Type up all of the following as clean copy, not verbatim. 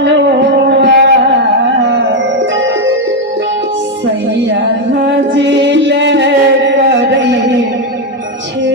जानो सैया जिले करी छे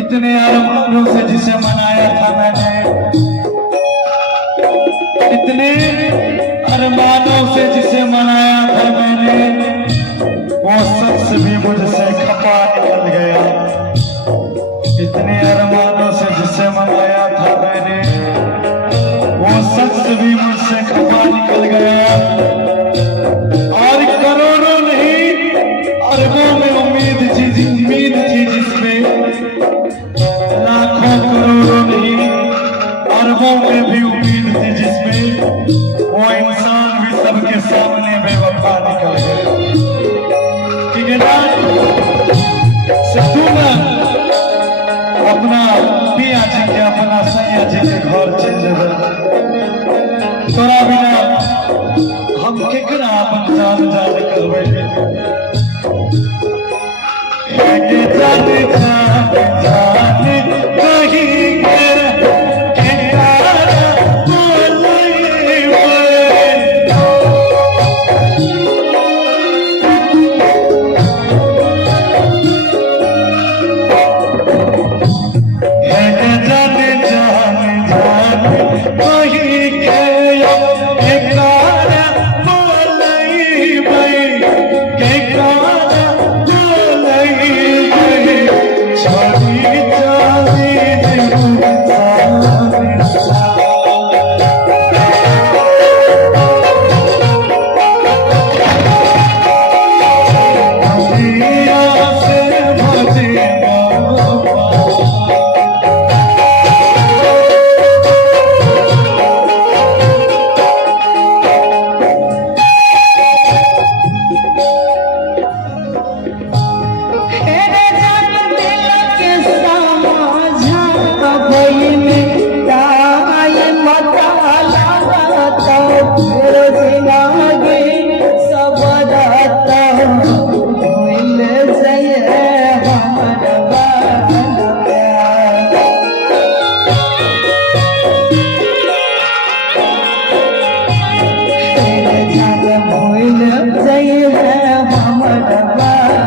इतने अरमानों से जिसे मनाया था मैंने, इतने अरमानों से जिसे मनाया था मैंने, वो शख्स भी मुझसे खपा निकल गया। इतने अरमानों से जिसे मनाया था मैंने, वो शख्स भी मुझसे खपा निकल गया। और करोड़ों नहीं अरबों में उम्मीद थी जिसमें, लाखों करोड़ों नहीं अरबों में भी उम्मीद थी जिसमें, वो इंसान भी सबके सामने बेवफा निकल गया। ठीक है ना? सिद्धू ना अपना पिया जी के, अपना सैया जी के घर चल जाए, तोरा बिना हम केकरा अपन जान जान करबै। जान जान जान कहीं भूल जाई है हमारा वाला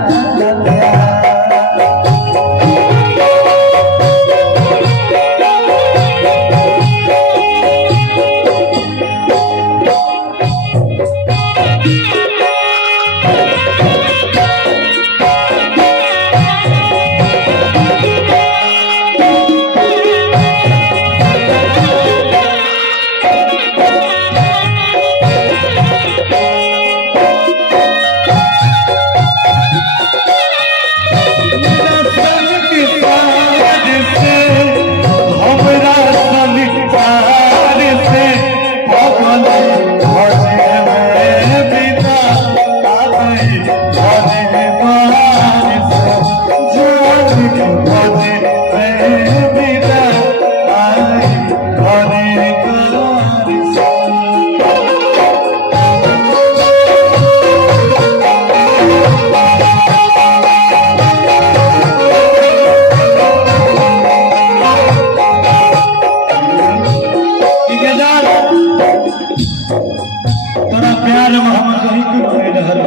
तोरा प्यार में हम कहीं कुछ रहल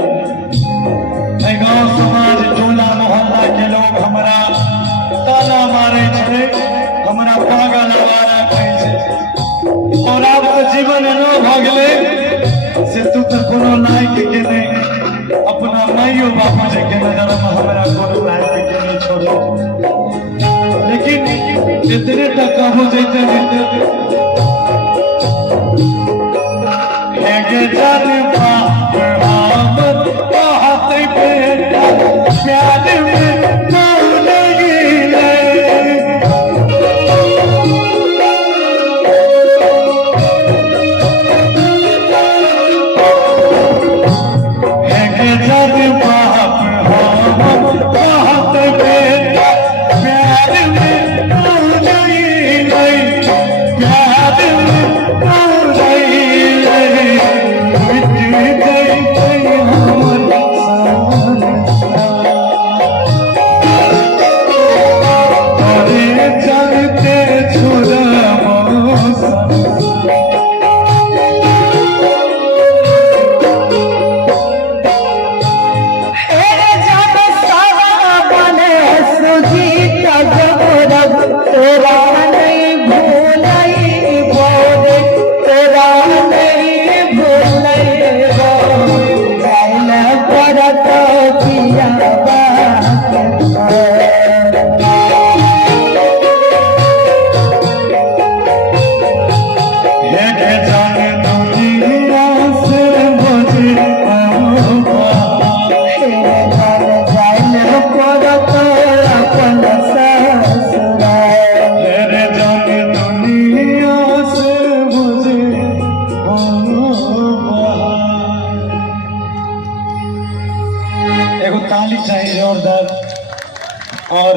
गाँव समाज टोला मोहल्ला के लोग हमरा ताना मारे छे हमरा पागल आवारा कहै छै और अब तो जीवन एनो भ गेलै से तू तो कोनो लायक के नहीं अपना माइयो बापू जे के नजर में हमरा कोनो लायक के नहीं छोड़ो लेकिन इतने तक हो जैते जान बाप आमद कहत बेटा प्यार में भूल गिले जान बाप आमद कहत बेटा प्यार में भूल गिले प्यार में भूल गिले एगो ताली चाहिए जोरदार और